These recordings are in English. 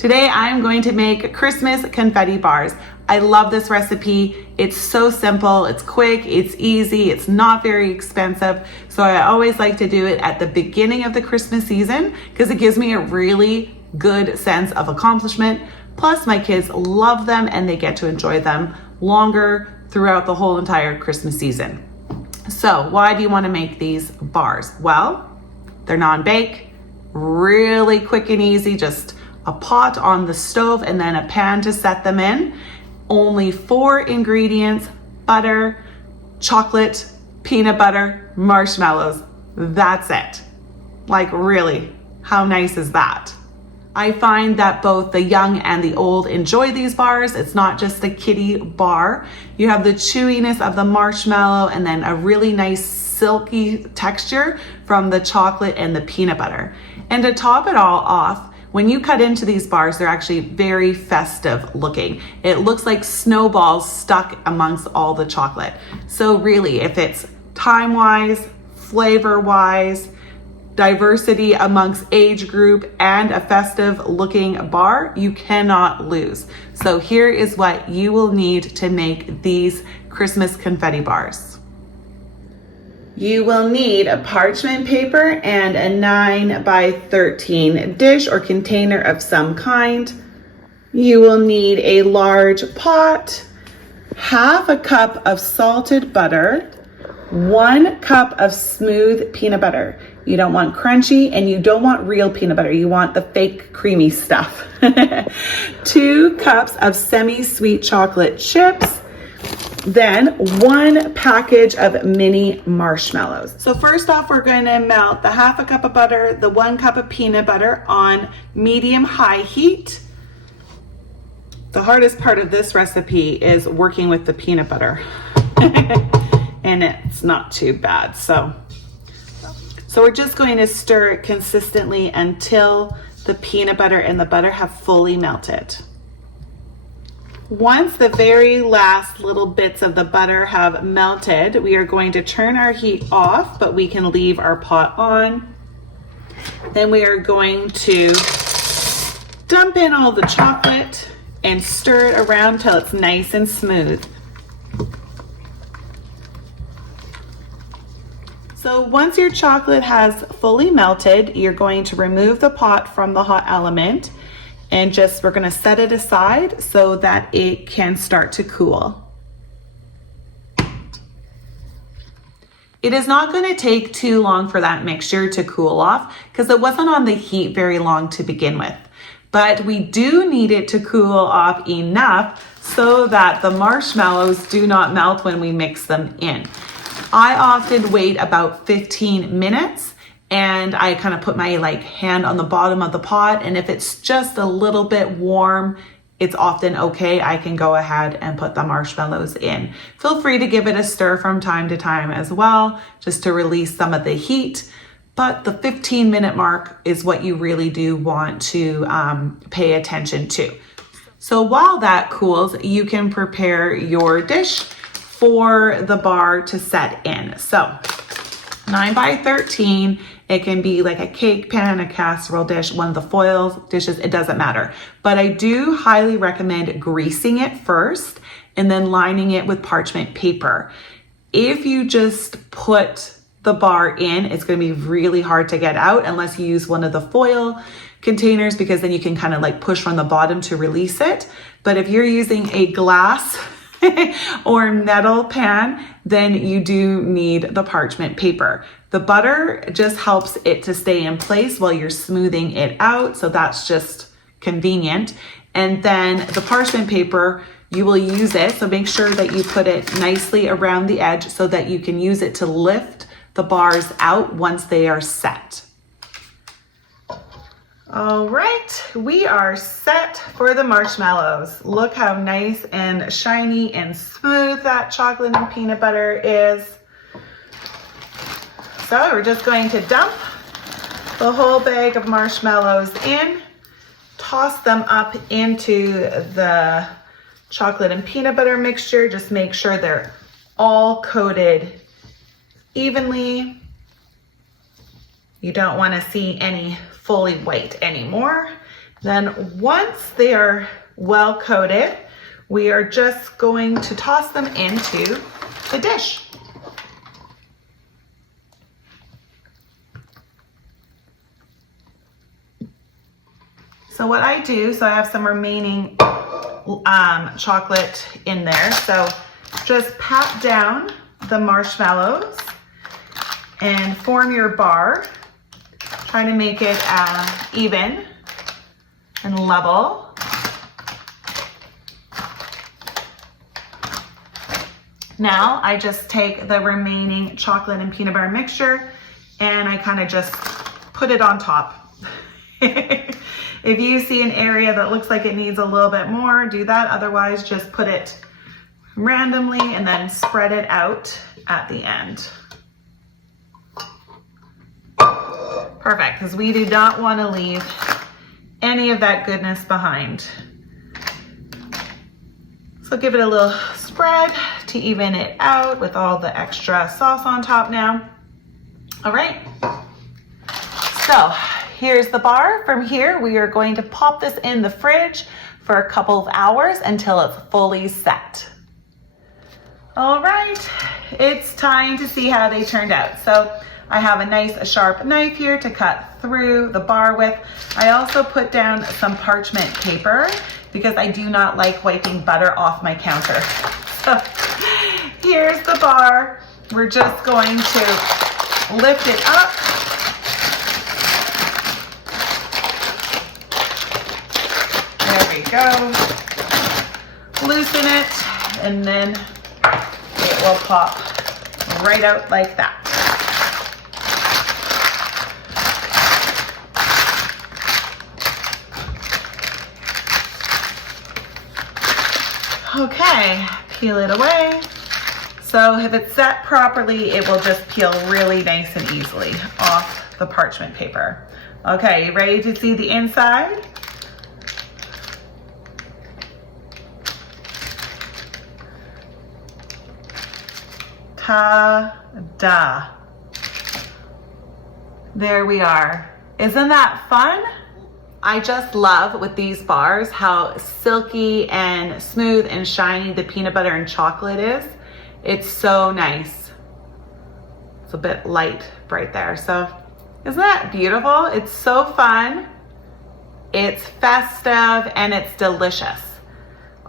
Today I'm going to make Christmas confetti bars. I love this recipe. It's so simple, it's quick, it's easy, it's not very expensive. So I always like to do it at the beginning of the Christmas season because it gives me a really good sense of accomplishment. Plus my kids love them and they get to enjoy them longer throughout the whole entire Christmas season. So why do you want to make these bars? Well, they're non-bake, really quick and easy, just a pot on the stove and then a pan to set them in. Only 4 ingredients: butter, chocolate, peanut butter, marshmallows. That's it. Like really, how nice is that? I find that both the young and the old enjoy these bars. It's not just a kiddie bar. You have the chewiness of the marshmallow and then a really nice silky texture from the chocolate and the peanut butter. And to top it all off, when you cut into these bars, they're actually very festive looking. It looks like snowballs stuck amongst all the chocolate. So really, if it's time-wise, flavor-wise, diversity amongst age group, and a festive looking bar, you cannot lose. So here is what you will need to make these Christmas confetti bars. You will need a parchment paper and a 9 by 13 dish or container of some kind. You will need a large pot, half a cup of salted butter, 1 cup of smooth peanut butter. You don't want crunchy and you don't want real peanut butter. You want the fake creamy stuff. 2 cups of semi-sweet chocolate chips. Then 1 package of mini marshmallows. So first off, we're going to melt the half a cup of butter, the 1 cup of peanut butter on medium-high heat. The hardest part of this recipe is working with the peanut butter. And it's not too bad. So we're just going to stir it consistently until the peanut butter and the butter have fully melted. Once the very last little bits of the butter have melted, we are going to turn our heat off, but we can leave our pot on. Then we are going to dump in all the chocolate and stir it around till it's nice and smooth. So once your chocolate has fully melted, you're going to remove the pot from the hot element and we're gonna set it aside so that it can start to cool. It is not gonna take too long for that mixture to cool off because it wasn't on the heat very long to begin with. But we do need it to cool off enough so that the marshmallows do not melt when we mix them in. I often wait about 15 minutes and I kind of put my hand on the bottom of the pot, and if it's just a little bit warm, it's often okay. I can go ahead and put the marshmallows in. Feel free to give it a stir from time to time as well, just to release some of the heat. But the 15-minute mark is what you really do want to pay attention to. So while that cools, you can prepare your dish for the bar to set in. So 9 by 13, it can be like a cake pan, a casserole dish, one of the foil dishes, it doesn't matter. But I do highly recommend greasing it first and then lining it with parchment paper. If you just put the bar in, it's gonna be really hard to get out unless you use one of the foil containers, because then you can kind of push from the bottom to release it. But if you're using a glass or metal pan, then you do need the parchment paper. The butter just helps it to stay in place while you're smoothing it out, so that's just convenient. And then the parchment paper, you will use it, so make sure that you put it nicely around the edge so that you can use it to lift the bars out once they are set. All right, we are set for the marshmallows. Look how nice and shiny and smooth that chocolate and peanut butter is. So we're just going to dump the whole bag of marshmallows in, toss them up into the chocolate and peanut butter mixture. Just make sure they're all coated evenly. You don't want to see any fully white anymore. Then once they are well coated, we are just going to toss them into the dish. So what I do, so I have some remaining chocolate in there. So just pat down the marshmallows and form your bar. Try to make it even and level. Now I just take the remaining chocolate and peanut butter mixture and I kind of just put it on top. If you see an area that looks like it needs a little bit more, do that. Otherwise, just put it randomly and then spread it out at the end. Perfect, because we do not want to leave any of that goodness behind. So give it a little spread to even it out with all the extra sauce on top now. All right, so here's the bar. From here, we are going to pop this in the fridge for a couple of hours until it's fully set. All right, it's time to see how they turned out. So I have a nice sharp knife here to cut through the bar with. I also put down some parchment paper because I do not like wiping butter off my counter. So here's the bar. We're just going to lift it up. There we go. Loosen it, and then it will pop right out like that. Okay, peel it away. So if it's set properly, it will just peel really nice and easily off the parchment paper. Okay, you ready to see the inside? Ta-da! There we are. Isn't that fun? I just love with these bars how silky and smooth and shiny the peanut butter and chocolate is. It's so nice. It's a bit light right there. So isn't that beautiful? It's so fun. It's festive and it's delicious.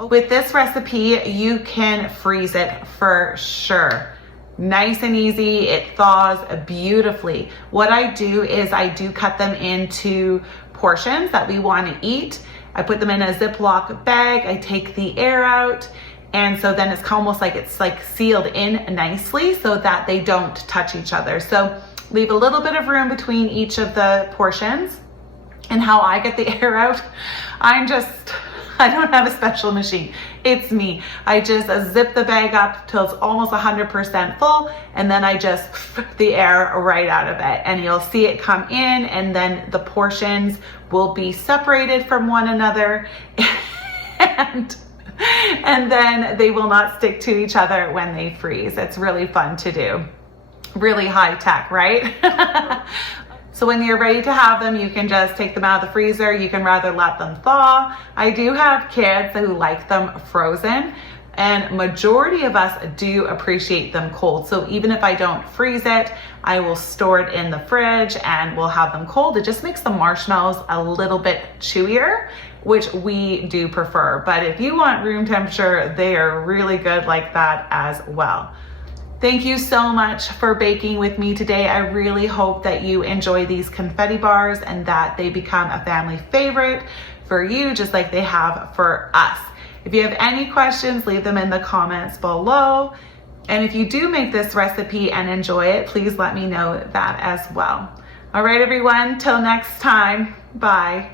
With this recipe, you can freeze it for sure. Nice and easy, it thaws beautifully. What I do is I do cut them into portions that we want to eat. I put them in a Ziploc bag, I take the air out, and so then it's almost like it's like sealed in nicely so that they don't touch each other. So leave a little bit of room between each of the portions. And how I get the air out, I don't have a special machine. It's me. I just zip the bag up till it's almost 100% full, and then I just the air right out of it. And you'll see it come in, and then the portions will be separated from one another, and then they will not stick to each other when they freeze. It's really fun to do. Really high tech, right? So when you're ready to have them, you can just take them out of the freezer. You can rather let them thaw. I do have kids who like them frozen, and majority of us do appreciate them cold. So even if I don't freeze it, I will store it in the fridge and we'll have them cold. It just makes the marshmallows a little bit chewier, which we do prefer. But if you want room temperature, they are really good like that as well. Thank you so much for baking with me today. I really hope that you enjoy these confetti bars and that they become a family favorite for you, just like they have for us. If you have any questions, leave them in the comments below. And if you do make this recipe and enjoy it, please let me know that as well. All right, everyone, till next time, bye.